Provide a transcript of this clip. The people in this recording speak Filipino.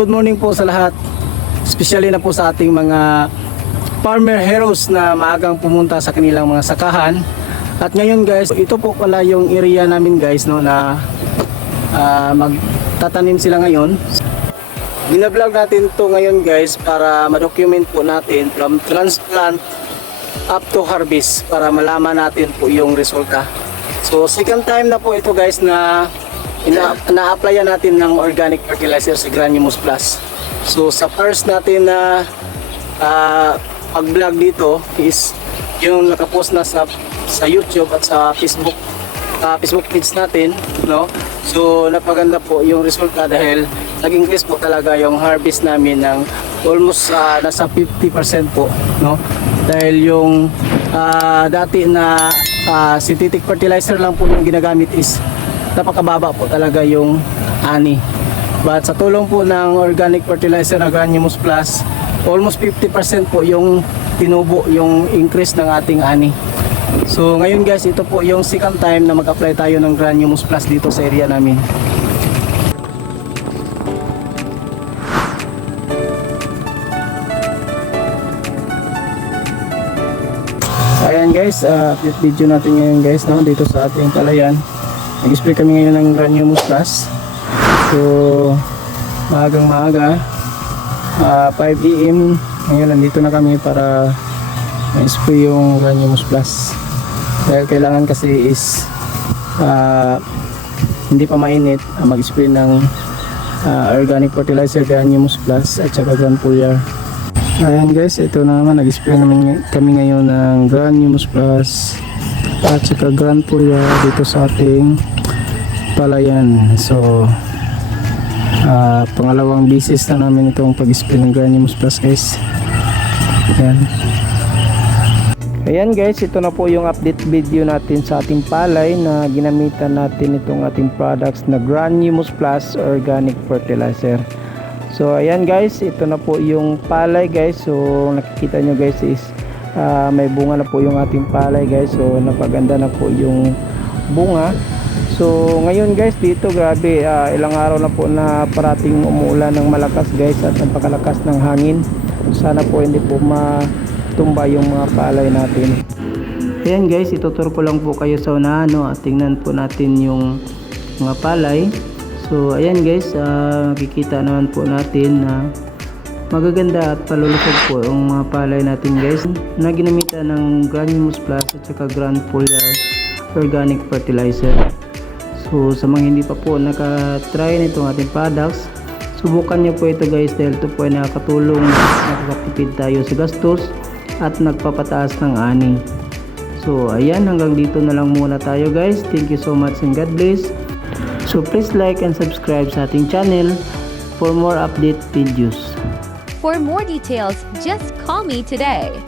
Good morning po sa lahat. Especially na po sa ating mga farmer heroes na maagang pumunta sa kanilang mga sakahan. At ngayon guys, ito po pala yung area namin guys no na ah, magtatanim sila ngayon. Binablog natin to ngayon guys para ma-document po natin from transplant up to harvest para malaman natin po yung resulta. So second time na po ito guys na ina- na-applyan natin ng organic fertilizer si Granumus Plus. So sa first natin na ah, pag-vlog dito is yung nakapost na sa sa YouTube at sa Facebook ah, Facebook page natin, no? So napaganda po yung resulta dahil nag-increase po talaga yung harvest namin ng almost ah, nasa 50% po, no? Dahil yung ah, dati na ah, synthetic fertilizer lang po yung ginagamit is napakababa po talaga yung ani. But sa tulong po ng organic fertilizer na Granumus Plus, almost 50% po yung tinubo yung increase ng ating ani. So ngayon guys, ito po yung second time na mag-apply tayo ng Granumus Plus dito sa area namin. Ayan guys, uh, update video natin ngayon guys no, dito sa ating palayan. Nag-spray kami ngayon ng Granumus Plus. So, maagang maaga, ah, 5 AM, ngayon nandito na kami para ma-spray yung Granumus Plus. Dahil kailangan kasi is ah, hindi pa mainit ah, mag-spray ng ah, organic fertilizer Granumus Plus at saka Grand Foliar. Ayan guys, ito na naman nag-spray naman kami ngayon ng Granumus Plus at saka Grand Foliar dito sa ating palayan. So, ah, pangalawang bisis na namin itong pag-spray ng Granumus Plus guys. Ayan. Ayan guys, ito na po yung update video natin sa ating palay na ginamitan natin itong ating products na Granumus Plus Organic Fertilizer. So ayan guys, ito na po yung palay guys. So nakikita nyo guys is ah, may bunga na po yung ating palay guys. So napaganda na po yung bunga. So ngayon guys dito grabe ah, ilang araw na po na parating umuulan ng malakas guys at napakalakas ng hangin. Sana po hindi po matumba yung mga palay natin. Ayan guys, ituturo ko lang po kayo sa unahan no, at tingnan po natin yung mga palay. So ayan guys, ah, makikita naman po natin na magaganda at palulusog po yung mga palay natin guys na ginamitan ng Granumus Plus at saka Grand Foliar Organic Fertilizer. So sa mga hindi pa po nakatry nitong ating products, subukan nyo po ito guys dahil ito po ay nakakatulong nakakatipid tayo sa gastos at nagpapataas ng ani. So ayan hanggang dito na lang muna tayo guys. Thank you so much and God bless. So please like and subscribe sa ating channel for more update videos. For more details, just call me today.